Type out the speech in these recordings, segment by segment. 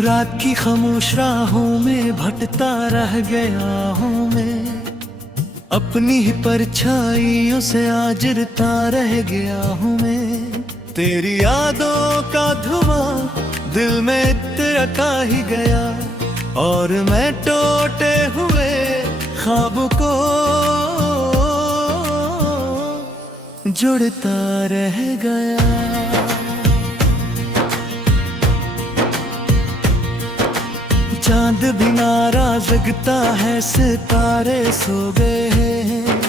रात की खामोश राहों में भटकता रह गया हूँ मैं, अपनी ही परछाइयों से आजरता रह गया हूँ मैं। तेरी यादों का धुआं दिल में इतरता ही गया, और मैं टूटे हुए ख्वाब को जुड़ता रह गया। चांद भी नाराज जगता है, सितारे सो गए हैं,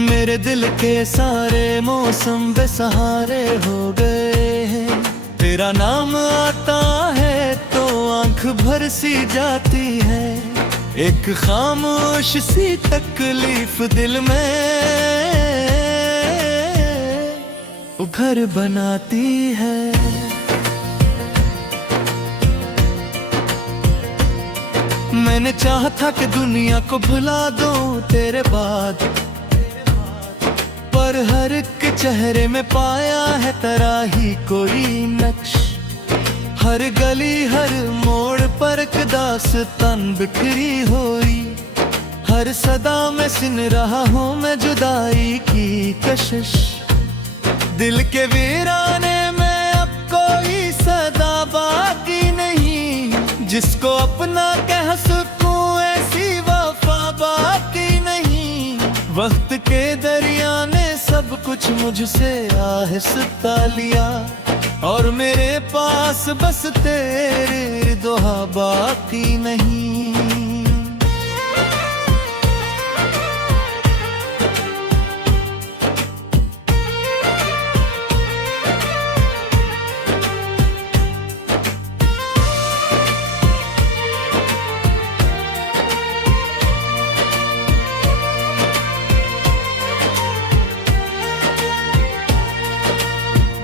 मेरे दिल के सारे मौसम बेसहारे हो गए हैं। तेरा नाम आता है तो आंख भर सी जाती है, एक खामोश सी तकलीफ दिल में घर बनाती है। मैंने चाहा था कि दुनिया को भुला दूं तेरे बाद, पर हर एक चेहरे में पाया है तेरा ही कोई नक्श। हर गली हर मोड़ पर एक दास्तान बिखरी हुई, हर सदा में सुन रहा हूँ मैं जुदाई की कशिश। दिल के वीराने में अब कोई सदा बाकी नहीं, जिसको अपना कह सकूं ऐसी वफा बाकी नहीं। वक्त के दरिया ने सब कुछ मुझसे आहिस्ता लिया, और मेरे पास बस तेरे दुआ बाकी नहीं।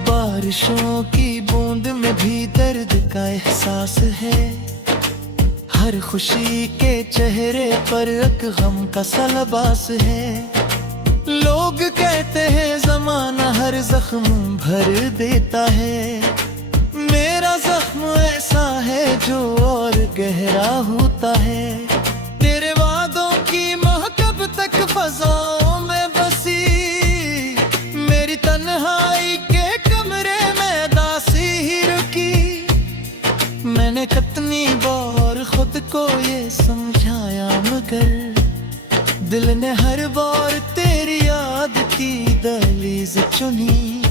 बारिशों की बूंद में भी दर्द का एहसास है, हर खुशी के चेहरे पर एक गम का सा लिबास है। लोग कहते हैं ज़माना हर जख्म भर देता है, मेरा जख्म ऐसा है जो और गहरा होता है। तेरे वादों की महकब तक फज़ाओं में बसी, मेरी तन्हाई मैंने कितनी बार खुद को ये समझाया, मगर दिल ने हर बार तेरी याद की दहलीज चुनी।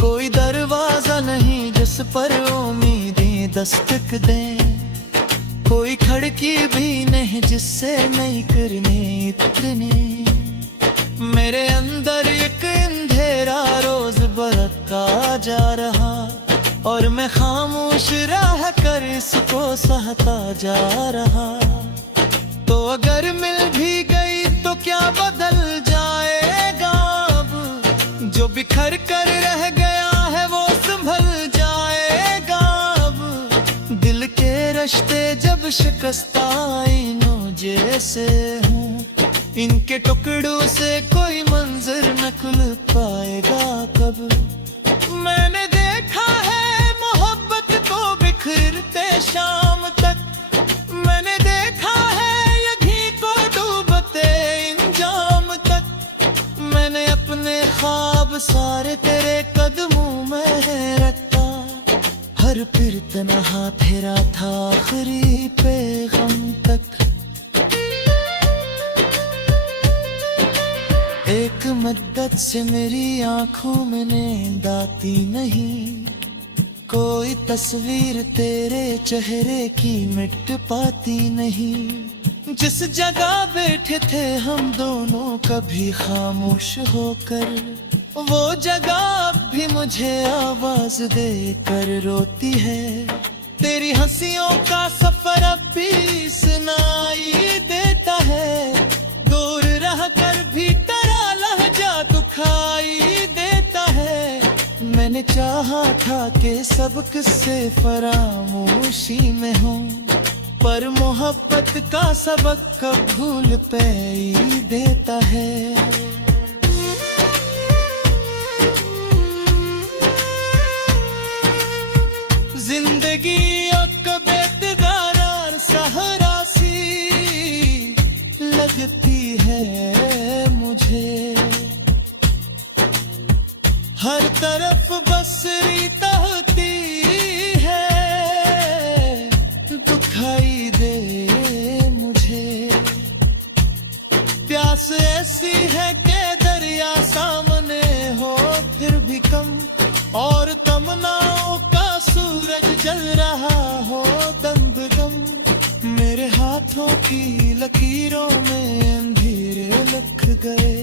कोई दरवाजा नहीं जिस पर उम्मीदें दस्तक दें, कोई खिड़की भी नहीं जिससे नहीं करने इतने। मेरे अंदर एक अंधेरा रोज बढ़ता जा रहा, और मैं खामोश रह कर इसको सहता जा रहा। तो अगर मिल भी गई तो क्या बदल जाएगा अब, जो बिखर कर रह गया है वो संभल जाएगा अब। दिल के रिश्ते जब शिकस्ता आईनों जैसे हूँ, इनके टुकड़ों से कोई मंजर न खुल पाएगा कब। मैंने देखा है बिखरते शाम तक, मैंने देखा है यहीं को डूबते इंजाम तक। मैंने अपने ख्वाब सारे तेरे कदमों में रखा, हर फिर तन्हा फेरा था आखिरी पैगाम तक। एक मद्दत से मेरी आंखों में नींद आती नहीं, कोई तस्वीर तेरे चेहरे की मिट पाती नहीं। जिस जगह बैठे थे हम दोनों कभी खामोश होकर, वो जगह अब भी मुझे आवाज देकर रोती है। तेरी हंसियों का सफर अब भी सुनाई देता है, दूर रह कर भी तेरा लहजा दुखाई देता है। मैंने चाहा था कि सब किस्से फरामोशी में हूँ, पर मोहब्बत का सबक कब भूल पे ही देता है। तरफ बस रीता होती है, दिखाई दे मुझे। प्यास ऐसी है कि दरिया सामने हो फिर भी कम, और तमन्नाओं का सूरज जल रहा हो दम बदम। मेरे हाथों की लकीरों में अंधेरे लिख गए,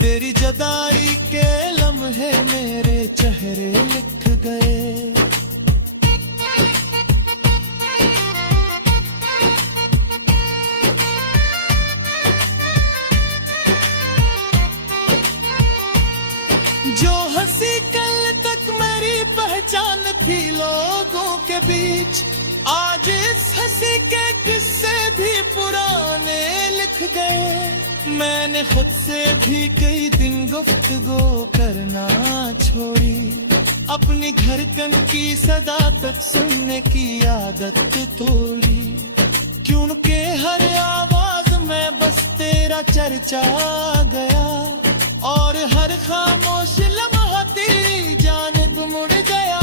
तेरी जुदाई के लम्हे मेरे चेहरे लिख गए। जो हंसी कल तक मेरी पहचान थी लोगों के बीच, आज इस हंसी के किस्से भी पुराने लिख गए। मैंने खुद से भी कई दिन गुफ्तगू करना छोड़ी, अपनी धड़कन की सदा तक सुनने की आदत तोड़ी। क्योंकि हर आवाज में बस तेरा चर्चा गया, और हर खामोश लम्हा तेरी जानिब मुड़ गया।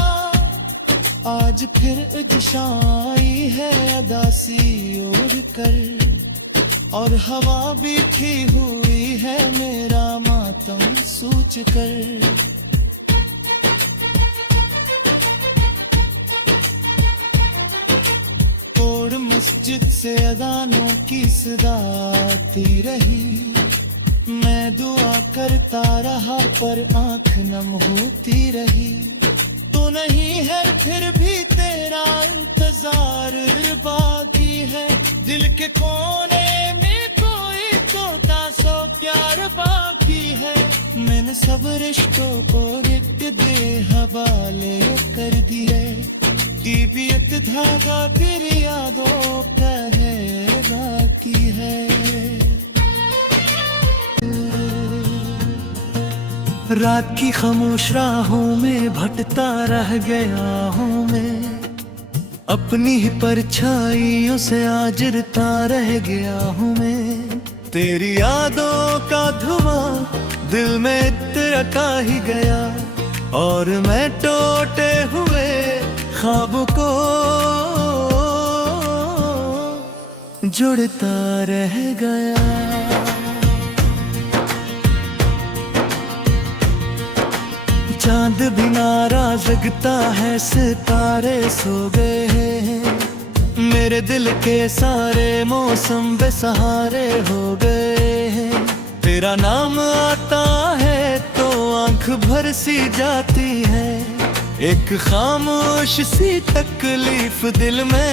आज फिर इत्शाई है अदासी ओढ़ कर, और हवा बीठी हुई है मेरा मातम सूझ कर। तोड़ मस्जिद से अजानों की सदा आती रही, मैं दुआ करता रहा पर आंख नम होती रही। तो नहीं है फिर भी तेरा इंतजार बाकी है, दिल के कोने में कोई तोता सो प्यार बाकी है। मैंने सब रिश्तों को रिक्त दे हवाले कर दिए, टीबियत धागा तेरी यादों का है बाकी है। रात की खामोश राहों में भटकता रह गया हूँ मैं, अपनी ही परछाइयों से आजरता रह गया हूँ मैं। तेरी यादों का धुआं दिल में इतरता ही गया, और मैं टूटे हुए ख्वाबों को जुड़ता रह गया। चांद भी नाराज जगता है, सितारे सो गए हैं, मेरे दिल के सारे मौसम बेसहारे हो गए हैं। तेरा नाम आता है तो आंख भर सी जाती है, एक खामोश सी तकलीफ दिल में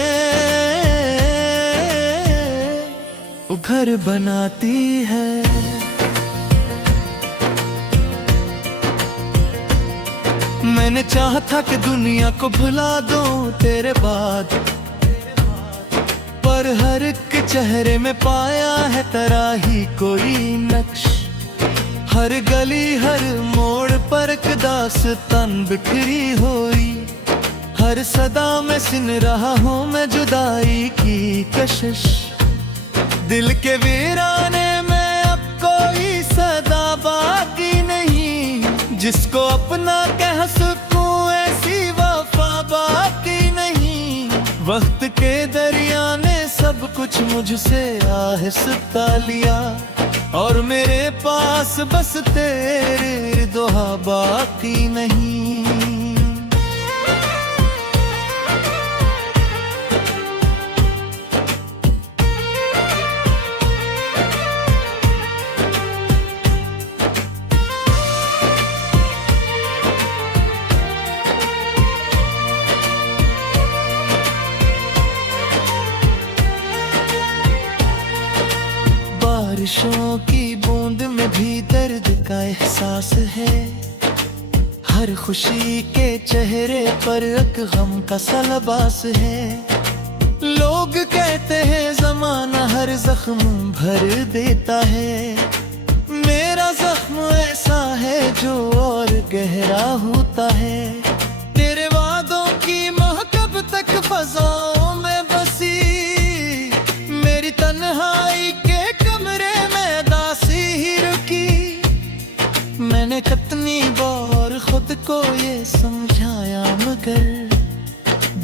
घर बनाती है। मैंने चाहा था कि दुनिया को भुला दूं तेरे बाद, पर हर एक चेहरे में पाया है तेरा ही कोई नक्श। हर गली हर मोड़ पर एक दास्तान बिखरी हुई, हर सदा में सुन रहा हूँ मैं जुदाई की कशिश। दिल के वीराने में अब कोई सदा बाकी नहीं, जिसको अपना कह सकूं ऐसी वफा बाकी नहीं। वक्त के दरिया ने सब कुछ मुझसे आहिस्ता लिया, और मेरे पास बस तेरे दुआ बाकी नहीं। बारिशों की बूंद में भी दर्द का एहसास है, हर खुशी के चेहरे पर एक गम का सा लिबास है। लोग कहते हैं जमाना हर जख्म भर देता है, मेरा जख्म ऐसा है जो और गहरा होता है। तेरे वादों की महकब तक फज़ाओं में बसी, मेरी तन्हाई के कमरे में दासी ही रुकी। मैंने कितनी बार खुद को ये समझाया मगर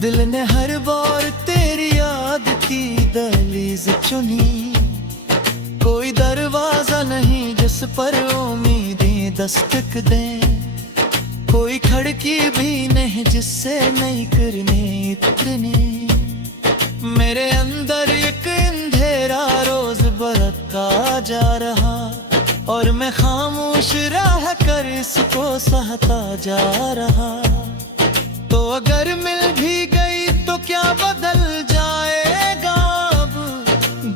दिल ने हर बार तेरी याद की दहलीज चुनी। कोई दरवाजा नहीं जिस पर उम्मीदें दस्तक दें, कोई खिड़की भी नहीं जिससे नहीं करने इतने। मेरे अंदर एक अंधेरा रोज बरतता जा रहा और मैं खामोश रह कर इसको सहता जा रहा। तो अगर मिल भी गई तो क्या बदल जाएगा अब,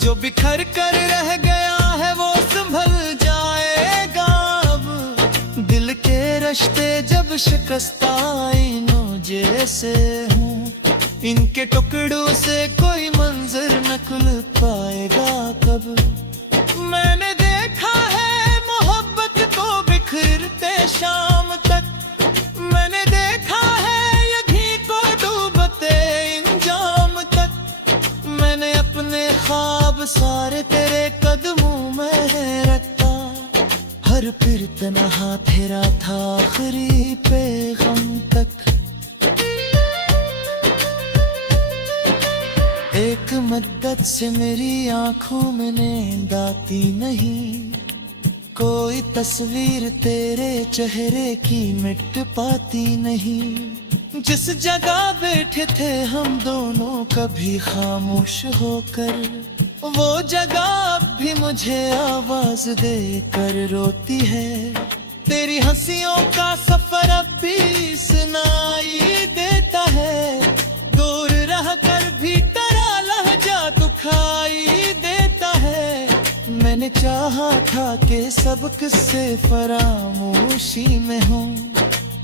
जो बिखर कर रह गया है वो संभल जाएगा अब। दिल के रिश्ते जब शिकस्ता आईनों जैसे हूँ, इनके टुकड़ों से कोई मंजर न खुल पाएगा कब। मैंने देखा है मोहब्बत को बिखरते शाम तक, मैंने देखा है यही को डूबते इंजाम तक। मैंने अपने ख्वाब सारे तेरे कदमों में रखा, हर फिर तन्हा तेरा था आखिरी पैगाम तक। एक मद्दत से मेरी आंखों में नींद आती नहीं, कोई तस्वीर तेरे चेहरे की मिट पाती नहीं। जिस जगह बैठे थे हम दोनों कभी खामोश होकर, वो जगह अब भी मुझे आवाज देकर रोती है। तेरी हंसियों का सफर अब भी सुनाई देता है, दूर रह कर भी तेरा लहजा दुखाई देता है। मैंने चाहा था कि सब किस्से फरामोशी में हो,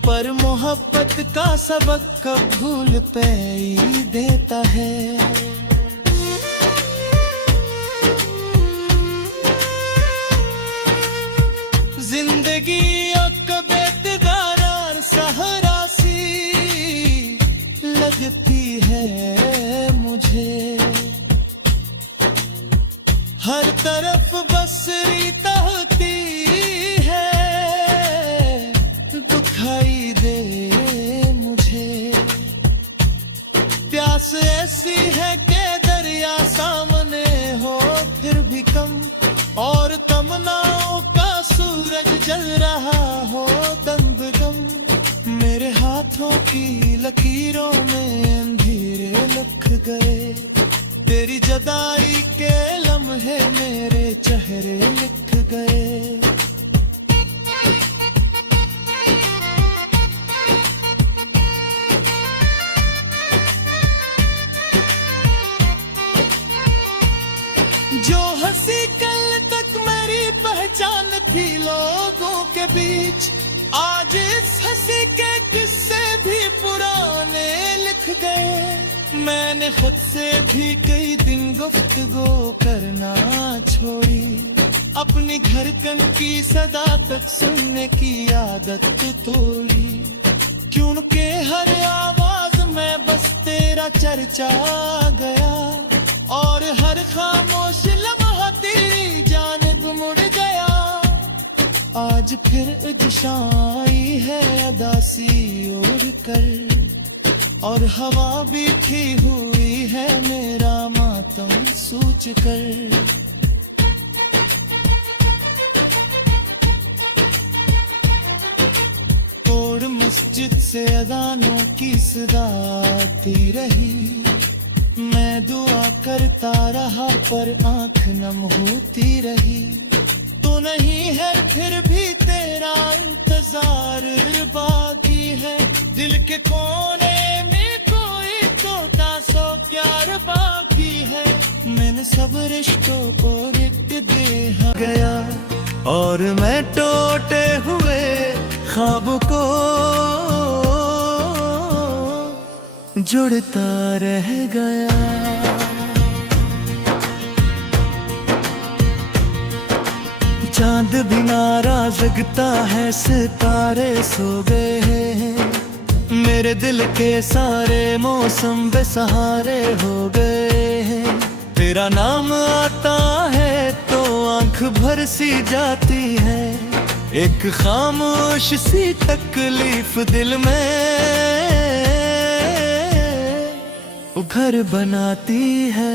पर मोहब्बत का सबक कब भूल पे ही देता है। जिंदगी बेतगार सहरा सी लगती है मुझे, हर तरफ बस रीता होती है, दुखाई दे मुझे। प्यास ऐसी है कि दरिया सामने हो फिर भी कम, और तमन्नाओं का सूरज जल रहा हो दम बदम। मेरे हाथों की लकीरों में अंधेरे लिख गए, तेरी जुदाई के लम्हे मेरे चेहरे लिख गए। जो हंसी कल तक मेरी पहचान थी लोगों के बीच, आज इस हंसी के किस्से भी पुराने लिख गए। मैंने खुद से भी कई दिन गुफ्तगू करना छोड़ी, अपनी धड़कन की सदा तक सुनने की आदत तोड़ी। क्योंकि हर आवाज में बस तेरा चर्चा गया, और हर खामोश लम्हा तेरी जानिब मुड़ गया। आज फिर दिशाई है अदासी उड़ कर, और हवा बीठी हुई है मेरा मातम सोच कर। तोड़ मस्जिद से अजानों की सदा आती रही, मैं दुआ करता रहा पर आंख नम होती रही। तो नहीं है फिर भी तेरा इंतजार बाकी है, दिल के कोने में कोई तोता सो प्यार बाकी है। मैंने सब रिश्तों को रिक्त दे गया, और मैं टूटे हुए ख्वाब को जुड़ता रह गया। चांद भी नाराज जगता है, सितारे सो गए हैं, मेरे दिल के सारे मौसम बेसहारे हो गए हैं। तेरा नाम आता है तो आंख भर सी जाती है, एक खामोश सी तकलीफ दिल में घर बनाती है।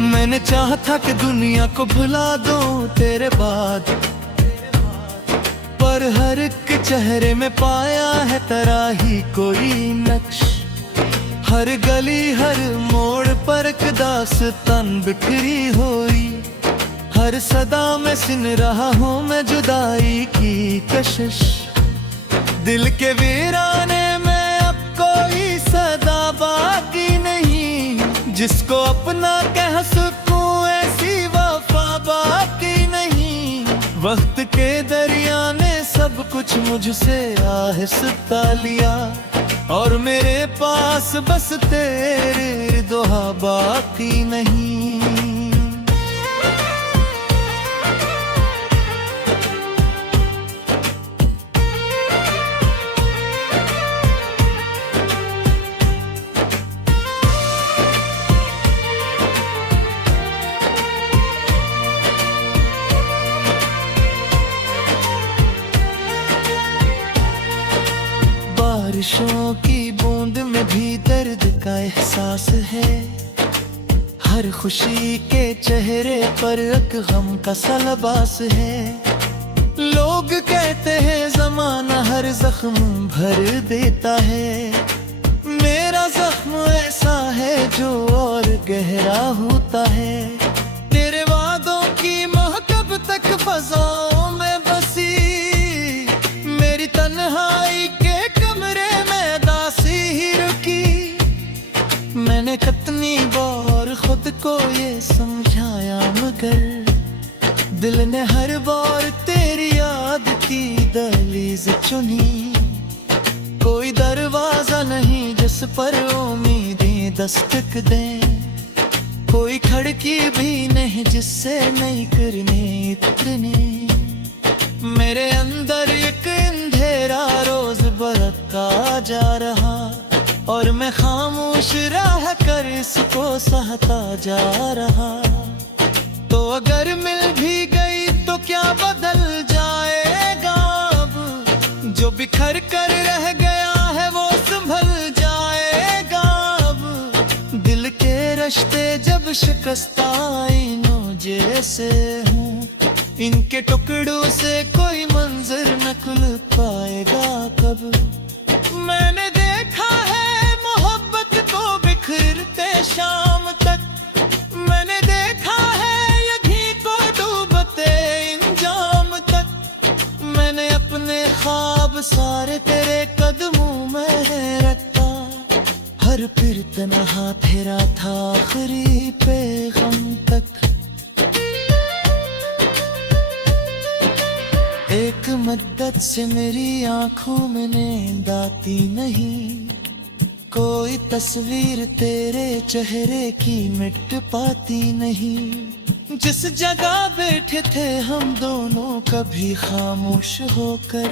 मैंने चाहा था कि दुनिया को भुला दूं तेरे बाद, पर हर एक चेहरे में पाया है तेरा ही कोई नक्श। हर गली हर मोड़ पर एक दास्तान बिखरी हुई, हर सदा में सुन रहा हूँ मैं जुदाई की कशिश। दिल के वीराने में अब कोई सदा बाकी नहीं, जिसको अपना कह सकूं ऐसी वफा बाकी नहीं। वक्त के दरिया ने सब कुछ मुझसे आहिस्ता लिया, और मेरे पास बस तेरे दुआ बाकी नहीं। बारिशों की बूंद में भी दर्द का एहसास है, हर खुशी के चेहरे पर एक गम का सा लिबास है। लोग कहते हैं ज़माना हर जख्म भर देता है, मेरा जख्म ऐसा है जो और गहरा होता है। तेरे वादों की महकब तक फज़ाओं में बसी, मेरी तन्हाई के कमरे में दासी ही रुकी। मैंने कितनी बार खुद को ये समझाया, मगर दिल ने हर बार तेरी याद की दहलीज चुनी। कोई दरवाजा नहीं जिस पर उम्मीदें दस्तक दें, कोई खिड़की भी नहीं जिससे नहीं करने इतने। मेरे अंदर एक अंधेरा रोज बरता जा रहा, और मैं खामोश रह कर इसको सहता जा रहा। तो अगर मिल भी गई तो क्या बदल जाएगा अब, जो बिखर कर रह गया है वो संभल जाएगा अब। दिल के रिश्ते जब शिकस्ता आईनों जैसे हूँ, इनके टुकड़ों से कोई मंजर न खुल पाएगा कब। मैंने देखा है मोहब्बत को बिखरते शाम तक, मैंने देखा है यही को डूबते इंजाम तक। मैंने अपने ख्वाब सारे तेरे कदमों में रखा, हर फिर तन्हा फेरा था आखिरी पैगाम तक। एक मद्दत से मेरी आंखों में नींद आती नहीं, कोई तस्वीर तेरे चेहरे की मिट पाती नहीं। जिस जगह बैठे थे हम दोनों कभी खामोश होकर,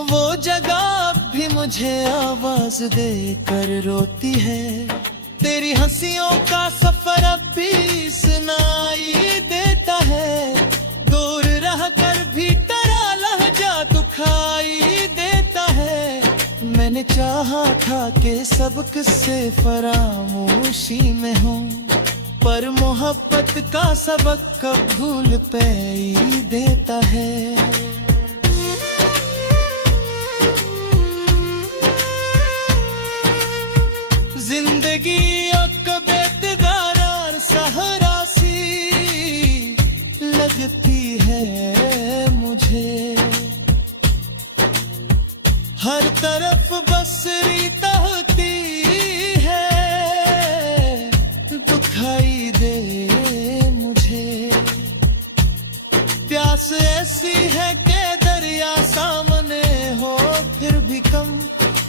वो जगह अब भी मुझे आवाज देकर रोती है। तेरी हंसियों का सफर अब भी सुनाई देता है, दूर रह कर भी तेरा लहजा दुखाई देता है। मैंने चाहा था कि सब किस्से फरामोशी में हों, पर मोहब्बत का सबक कब भूल पे ही देता है। जिंदगी एक बेतगार सहरा सी लगती है मुझे, हर तरफ बस रीता होती है, दुखाई दे मुझे। प्यास ऐसी है कि दरिया सामने हो फिर भी कम,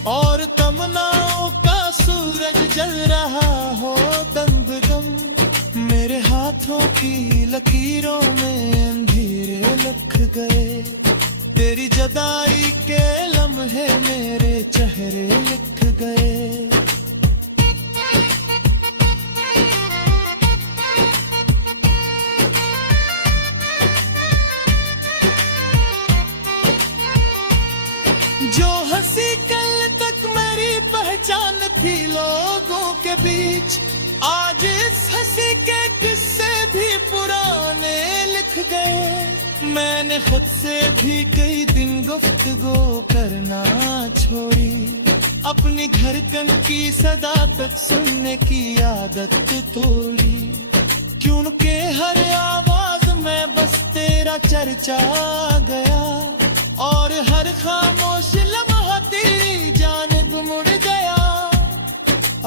और तमन्नाओं का सूरज जल रहा हो दम बदम। मेरे हाथों की लकीरों में अंधेरे लग गए, तेरी जुदाई के लम्हे मेरे चेहरे लिख गए। आज इस हंसी के किस्से भी पुराने लिख गए। मैंने खुद से भी कई दिन गुफ्तगू करना छोड़ी, अपनी धड़कन की सदा तक सुनने की आदत तोड़ी। क्योंकि हर आवाज में बस तेरा चर्चा गया, और हर खामोश लम्हा तेरी जानिब मुड़ गया।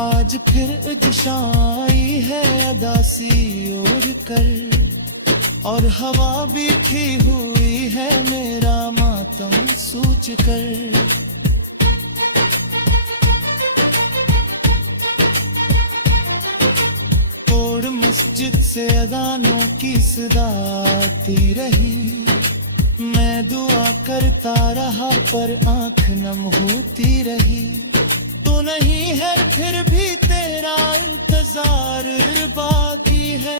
आज फिर दिशाई है अदासी ओढ़ कर, और हवा बीठी हुई है मेरा मातम सूझ कर। और मस्जिद से अजानों की सदा आती रही, मैं दुआ करता रहा पर आंख नम होती रही। तो नहीं है फिर भी तेरा इंतजार बाकी है।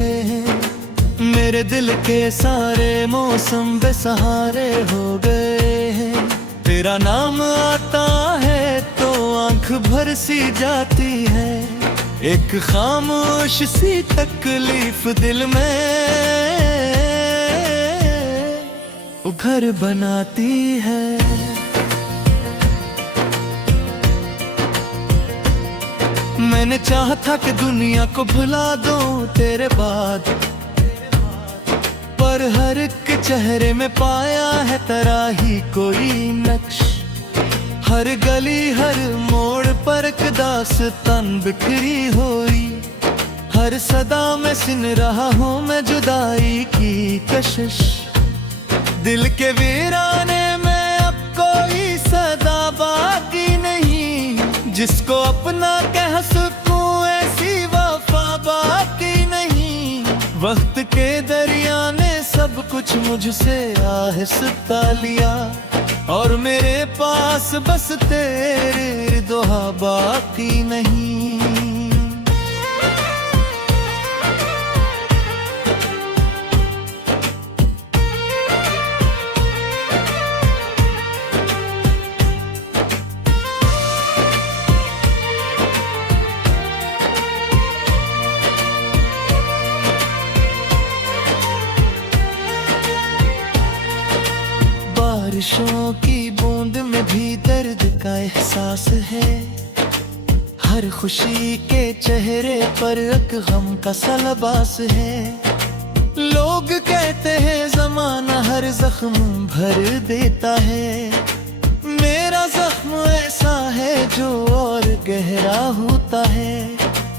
मेरे दिल के सारे मौसम बेसहारे हो गए हैं। तेरा नाम आता है तो आंख भर सी जाती है। एक खामोश सी तकलीफ दिल में घर बनाती है। मैंने चाहा था कि दुनिया को भुला दूं तेरे बाद, पर हर एक चेहरे में पाया है तेरा ही कोई नक्श। हर गली हर मोड़ पर एक दास्तान बिखरी हुई, हर सदा में सुन रहा हूँ मैं जुदाई की कशिश। दिल के वीराने में अब कोई सदा बाकी नहीं, जिसको अपना कह सकूं ऐसी वफा बाकी नहीं। वक्त के दरिया ने सब कुछ मुझसे आहिस्ता लिया, और मेरे पास बस तेरे दुआ बाकी नहीं। बारिशों की बूंद में भी दर्द का एहसास है। हर खुशी के चेहरे पर एक गम का सा लिबास है। लोग कहते हैं ज़माना हर जख्म भर देता है। मेरा जख्म ऐसा है जो और गहरा होता है।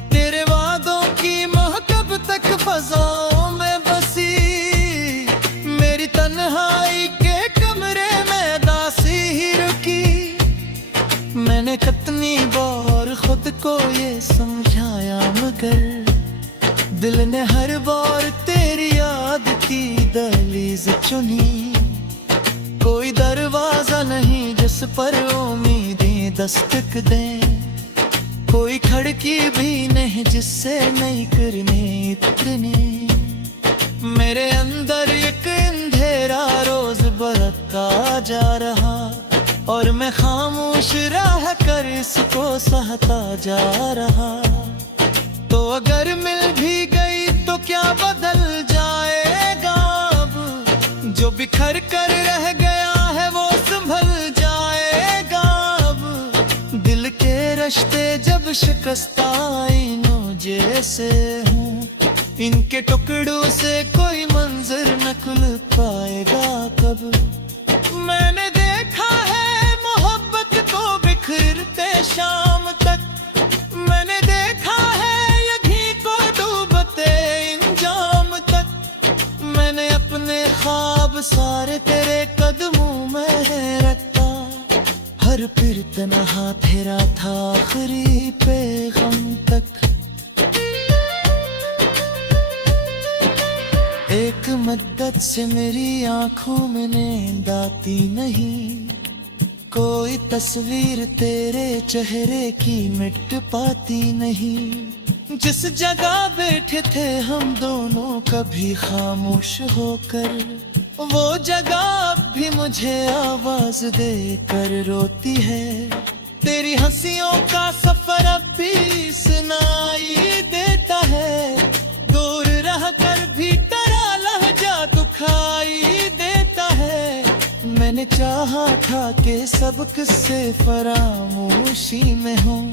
तेरे वादों की महकब तक फज़ाओं में बसी, मेरी तन्हाई के मैंने कितनी बार खुद को ये समझाया, मगर दिल ने हर बार तेरी याद की दहलीज चुनी। कोई दरवाजा नहीं जिस पर उम्मीदें दस्तक दें, कोई खिड़की भी नहीं जिससे नहीं करने इतनी। मेरे अंदर एक अंधेरा रोज बढ़ता जा रहा, और मैं खामोश रह कर इसको सहता जा रहा। तो अगर मिल भी गई तो क्या बदल जाएगा अब, जो बिखर कर रह गया है वो संभल जाएगा अब। दिल के रिश्ते जब शिकस्ता आईनों जैसे हूँ, इनके टुकड़ों से कोई मंजर न खुल पाएगा कब। मैंने देखा है बिखरते शाम तक, मैंने देखा है यही को डूबते इंजाम तक। मैंने अपने ख्वाब सारे तेरे कदमों में रखा, हर फिर तन्हा तेरा था आखिरी पैगाम तक। एक मद्दत से मेरी आंखों में नींद आती नहीं, कोई तस्वीर तेरे चेहरे की मिट पाती नहीं। जिस जगह बैठे थे हम दोनों कभी खामोश होकर, वो जगह अब भी मुझे आवाज देकर रोती है। तेरी हंसियों का सफर अब भी सुनाई देता है, दूर रह कर भी तेरा लहजा दुखाई देता है। मैंने चाहा था कि सब किस्से फरामोशी में हों,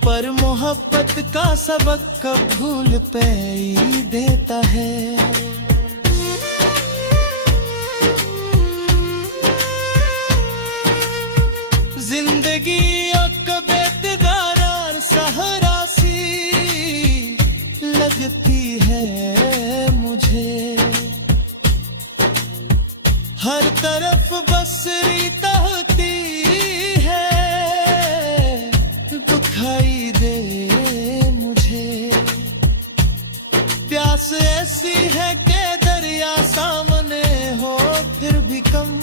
पर मोहब्बत का सबक कब भूल पे ही देता है। जिंदगी बेतगार सहरा सी लगती है मुझे, हर तरफ बस रीता होती है, दुखाई दे मुझे। प्यास ऐसी है कि दरिया सामने हो फिर भी कम,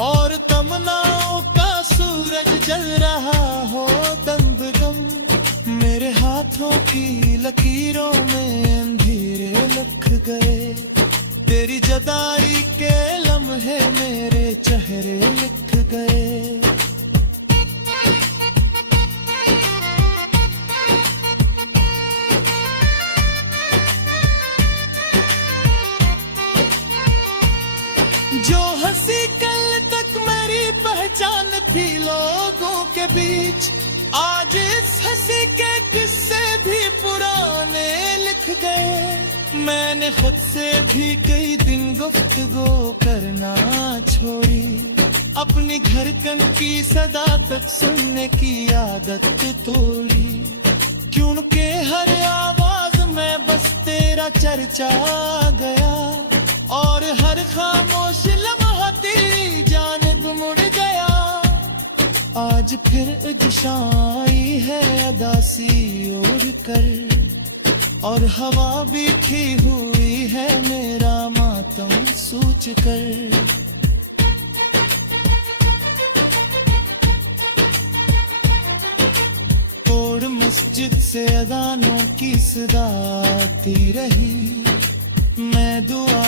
और तमन्नाओं का सूरज जल रहा हो दम बदम। मेरे हाथों की लकीरों में अंधेरे लग गए, तेरी जुदाई के लम्हे मेरे चेहरे लिख गए। जो हंसी कल तक मेरी पहचान थी लोगों के बीच, आज इस हंसी के किस्से भी पुराने लिख गए। मैंने खुद से भी कई दिन गुफ्तगू करना छोड़ी, अपनी धड़कन की सदा तक सुनने की आदत तोड़ी। क्योंकि हर आवाज में बस तेरा चर्चा गया, और हर खामोश लम्हा तेरी जानिब मुड़ गया। आज फिर इजशाई है अदासी ओढ़ कर, और हवा बीठी हुई है मेरा मातम सूझ कर। तोड़ मस्जिद से अजानों की सदा आती रही, मैं दुआ